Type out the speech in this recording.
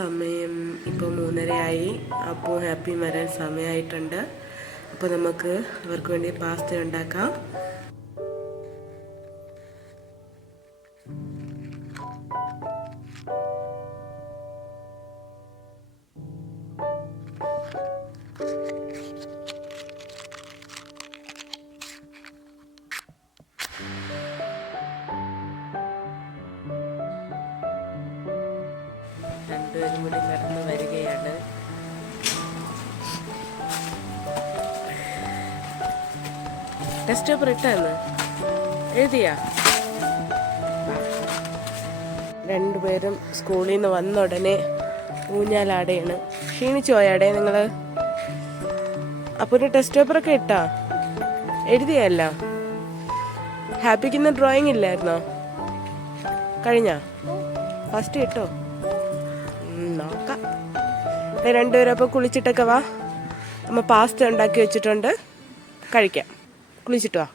സമയം ഇപ്പോൾ 3:30 അപ്പോൾ ഹാപ്പി വരാൻ സമയമായിട്ടുണ്ട്. അപ്പോൾ നമുക്ക് അവർക്ക് വേണ്ടി പാസ്ത ഉണ്ടാക്കാം. രണ്ടുപേരും കൂടി കടന്നു വരികയാണ്. ടെസ്റ്റ് പേപ്പർ ഇട്ടെന്ന് എഴുതിയാ? രണ്ടുപേരും സ്കൂളിൽ നിന്ന് വന്ന ഉടനെ ഊഞ്ഞാലാടെയാണ്. ക്ഷീണിച്ചു പോയാടെ നിങ്ങള്? അപ്പൊ ഒരു ടെസ്റ്റ് പേപ്പറൊക്കെ ഇട്ടാ? എഴുതിയല്ല? ഹാപ്പിക്കുന്ന ഡ്രോയിങ് ഇല്ലായിരുന്നോ? കഴിഞ്ഞ ഫസ്റ്റ് ഇട്ടോ? നോക്കാം. രണ്ടുപേരും അപ്പോൾ കുളിച്ചിട്ടൊക്കെ വാ. അമ്മ പാസ്ത ഉണ്ടാക്കി വെച്ചിട്ടുണ്ട്, കഴിക്കാം. കുളിച്ചിട്ട് വാ.